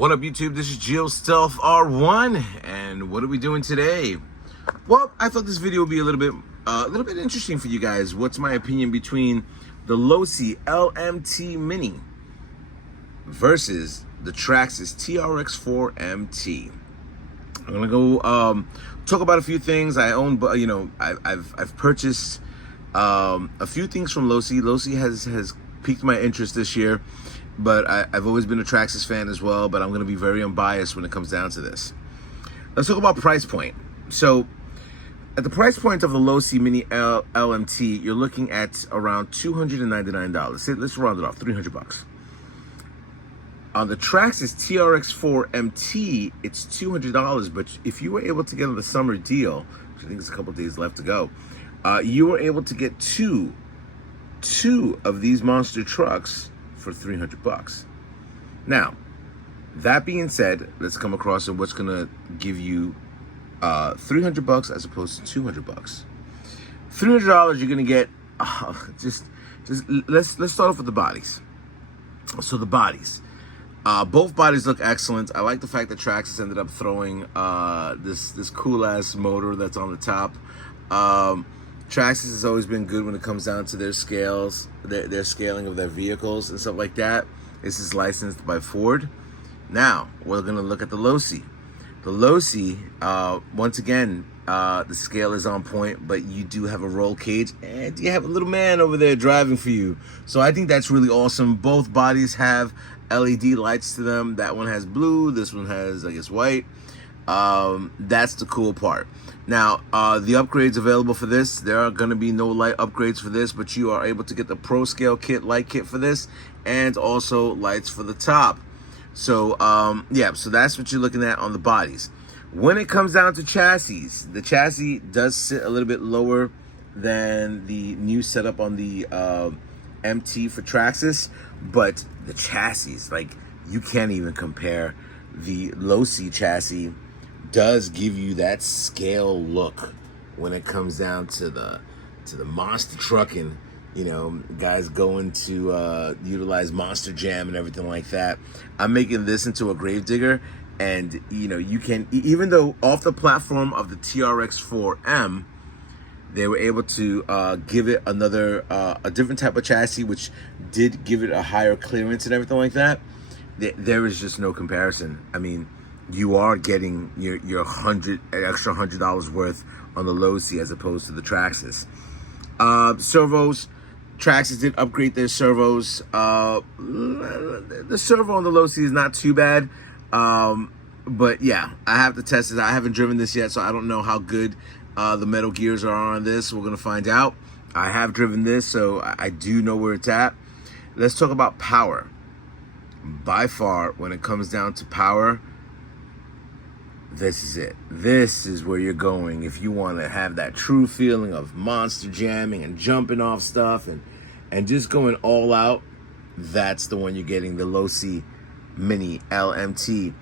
What up, YouTube? This is GeoStealth R1, and what are we doing today? Well, I thought this video would be a little bit interesting for you guys. What's my opinion between the Losi LMT Mini versus the Traxxas trx4mt? I'm gonna go talk about a few things. I own, I've purchased a few things from Losi. Losi has piqued my interest this year. But I've always been a Traxxas fan as well, but I'm going to be very unbiased when it comes down to this. Let's talk about price point. So, at the price point of the Losi Mini LMT, you're looking at around $299. Let's round it off, 300 bucks. On the Traxxas trx4mt, it's $200, but if you were able to get on the summer deal, which I think is a couple days left to go, you were able to get two of these monster trucks for 300 bucks. Now, that being said, let's come across to what's gonna give you 300 bucks as opposed to 200 bucks. $300 you're gonna get, let's start off with the bodies. So the bodies, both bodies look excellent. I like the fact that Traxxas ended up throwing this cool ass motor that's on the top. Traxxas has always been good when it comes down to their scales, their scaling of their vehicles and stuff like that. This is licensed by Ford. Now, we're gonna look at the Losi. The Losi, once again, the scale is on point, but you do have a roll cage and you have a little man over there driving for you. So I think that's really awesome. Both bodies have LED lights to them. That one has blue, this one has, I guess, white. That's the cool part. Now, the upgrades available for this, there are going to be no light upgrades for this, but you are able to get the Pro Scale kit, light kit for this, and also lights for the top. So, yeah, so that's what you're looking at on the bodies. When it comes down to chassis, the chassis does sit a little bit lower than the new setup on the MT for Traxxas, but the chassis, like, you can't even compare. The Losi chassis does give you that scale look when it comes down to the monster trucking, you know, guys going to utilize Monster Jam and everything like that. I'm making this into a gravedigger, and you know, you can, even though off the platform of the trx4m, they were able to give it another a different type of chassis, which did give it a higher clearance and everything like that. There is just no comparison. I mean, you are getting your extra $100 worth on the Losi as opposed to the Traxxas. Servos, Traxxas did upgrade their servos. The servo on the Losi is not too bad, but yeah, I have to test it. I haven't driven this yet, so I don't know how good the metal gears are on this. We're gonna find out. I have driven this, so I do know where it's at. Let's talk about power. By far, when it comes down to power, this is it. This is where you're going if you want to have that true feeling of monster jamming and jumping off stuff and just going all out. That's the one you're getting, the Losi Mini LMT.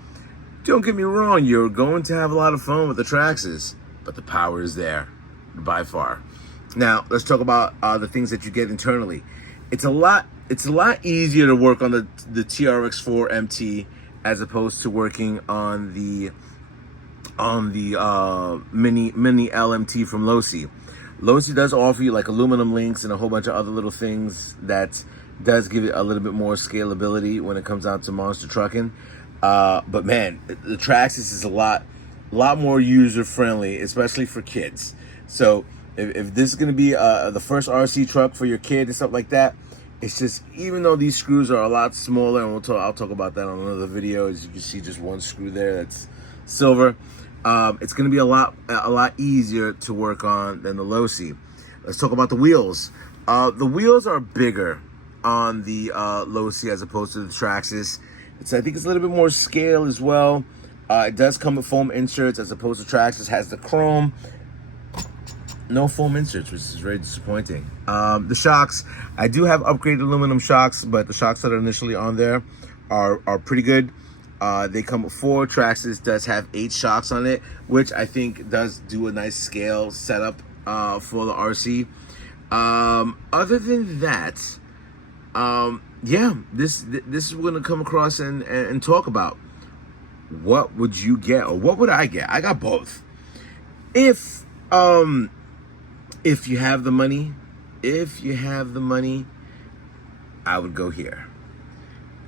Don't get me wrong, you're going to have a lot of fun with the Traxxas, but the power is there by far. Now, let's talk about the things that you get internally. It's a lot easier to work on the trx4mt as opposed to working on the mini LMT from Losi. Losi does offer you like aluminum links and a whole bunch of other little things that does give it a little bit more scalability when it comes down to monster trucking. But man, the Traxxas is a lot more user friendly, especially for kids. So if this is going to be the first RC truck for your kid and stuff like that, it's just, even though these screws are a lot smaller, and I'll talk about that on another video. As you can see, just one screw there that's silver. It's going to be a lot easier to work on than the Losi. Let's talk about the wheels. The wheels are bigger on the Losi as opposed to the Traxxas. I think it's a little bit more scale as well. It does come with foam inserts as opposed to Traxxas has the chrome. No foam inserts, which is very disappointing. The shocks, I do have upgraded aluminum shocks, but the shocks that are initially on there are pretty good. They come with 4. Traxxas does have 8 shocks on it, which I think does do a nice scale setup for the RC. Other than that, yeah, this is what we're gonna come across and talk about. what would you get, or what would I get? I got both. If you have the money, I would go here.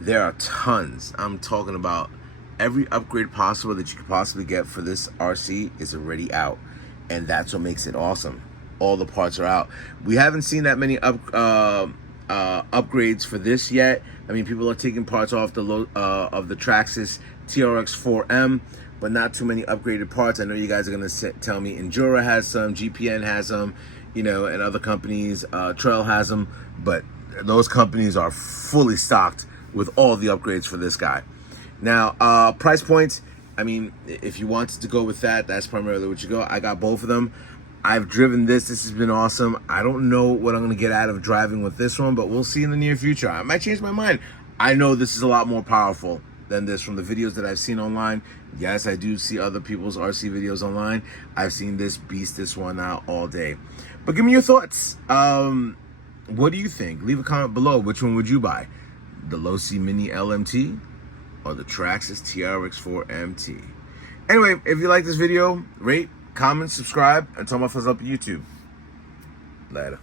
There are tons. I'm talking about every upgrade possible that you could possibly get for this RC is already out, and that's what makes it awesome. All the parts are out. We haven't seen that many upgrades for this yet. I mean, people are taking parts off the Traxxas trx4mt, but not too many upgraded parts. I know you guys are gonna tell me Endura has some, GPN has them, you know, and other companies, Trail has them, but those companies are fully stocked with all the upgrades for this guy. Now, price points, I mean, if you wanted to go with that, that's primarily what you go. I got both of them. I've driven this. This has been awesome. I don't know what I'm going to get out of driving with this one, but we'll see in the near future. I might change my mind. I know this is a lot more powerful than this from the videos that I've seen online. Yes, I do see other people's RC videos online. I've seen this beast, this one out all day. But give me your thoughts. What do you think? Leave a comment below. Which one would you buy? The Losi Mini LMT or the Traxxas trx4mt? Anyway, if you like this video, rate, comment, subscribe, and tell my friends up on YouTube. Later.